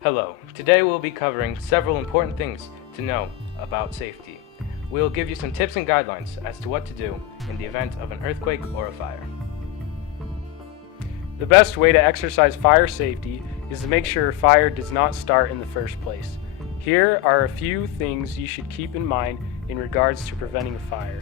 Hello, today we'll be covering several important things to know about safety. We'll give you some tips and guidelines as to what to do in the event of an earthquake or a fire. The best way to exercise fire safety is to make sure a fire does not start in the first place. Here are a few things you should keep in mind in regards to preventing a fire.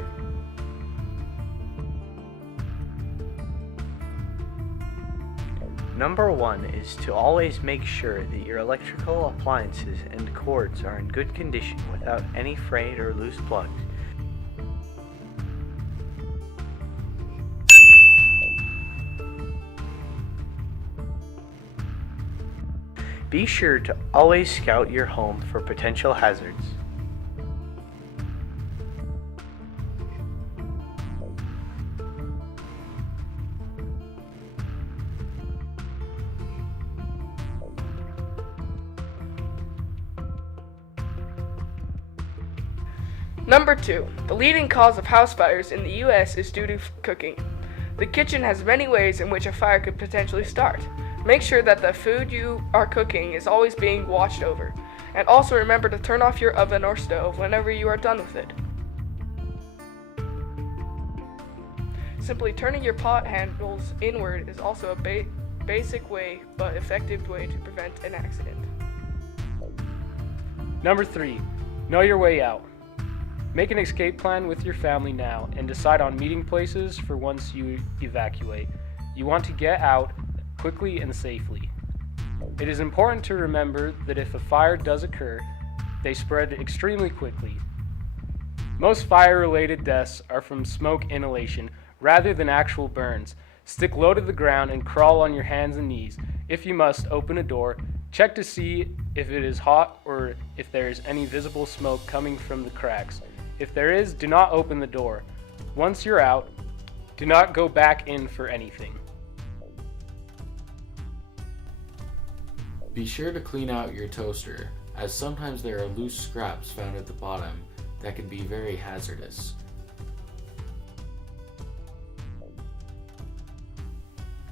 Number 1 is to always make sure that your electrical appliances and cords are in good condition without any frayed or loose plugs. Be sure to always scout your home for potential hazards. Number 2. The leading cause of house fires in the U.S. is due to cooking. The kitchen has many ways in which a fire could potentially start. Make sure that the food you are cooking is always being watched over. And also remember to turn off your oven or stove whenever you are done with it. Simply turning your pot handles inward is also a basic way but effective way to prevent an accident. Number 3. Know your way out. Make an escape plan with your family now and decide on meeting places for once you evacuate. You want to get out quickly and safely. It is important to remember that if a fire does occur, they spread extremely quickly. Most fire-related deaths are from smoke inhalation rather than actual burns. Stick low to the ground and crawl on your hands and knees. If you must, open a door. Check to see if it is hot or if there is any visible smoke coming from the cracks. If there is, do not open the door. Once you're out, do not go back in for anything. Be sure to clean out your toaster, as sometimes there are loose scraps found at the bottom that can be very hazardous.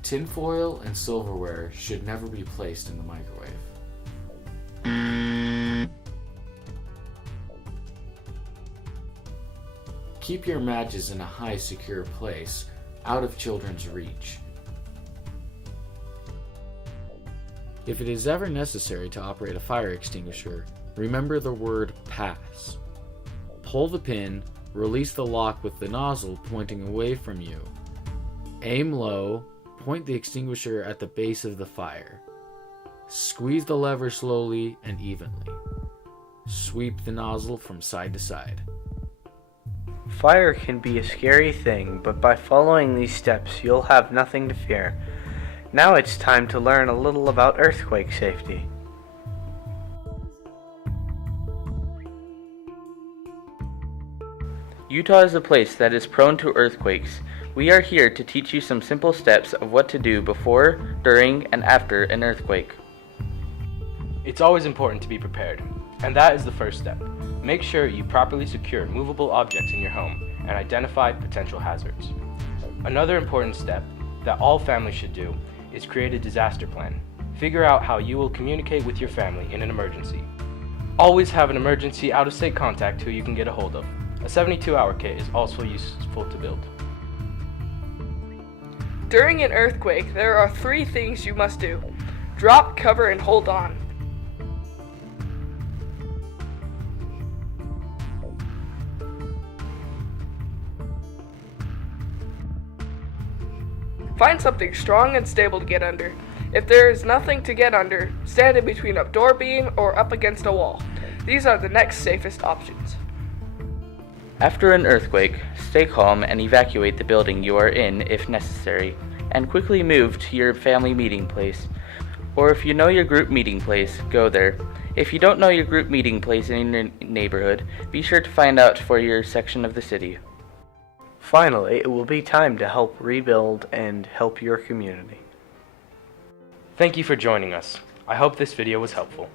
Tinfoil and silverware should never be placed in the microwave. Keep your matches in a high, secure place, out of children's reach. If it is ever necessary to operate a fire extinguisher, remember the word pass. Pull the pin, release the lock with the nozzle pointing away from you. Aim low, point the extinguisher at the base of the fire. Squeeze the lever slowly and evenly. Sweep the nozzle from side to side. Fire can be a scary thing, but by following these steps, you'll have nothing to fear. Now it's time to learn a little about earthquake safety. Utah is a place that is prone to earthquakes. We are here to teach you some simple steps of what to do before, during, and after an earthquake. It's always important to be prepared, and that is the first step. Make sure you properly secure movable objects in your home and identify potential hazards. Another important step that all families should do is create a disaster plan. Figure out how you will communicate with your family in an emergency. Always have an emergency out-of-state contact who you can get a hold of. A 72-hour kit is also useful to build. During an earthquake, there are 3 things you must do. Drop, cover, and hold on. Find something strong and stable to get under. If there is nothing to get under, stand in between a door beam or up against a wall. These are the next safest options. After an earthquake, stay calm and evacuate the building you are in if necessary, and quickly move to your family meeting place. Or if you know your group meeting place, go there. If you don't know your group meeting place in your neighborhood, be sure to find out for your section of the city. Finally, it will be time to help rebuild and help your community. Thank you for joining us. I hope this video was helpful.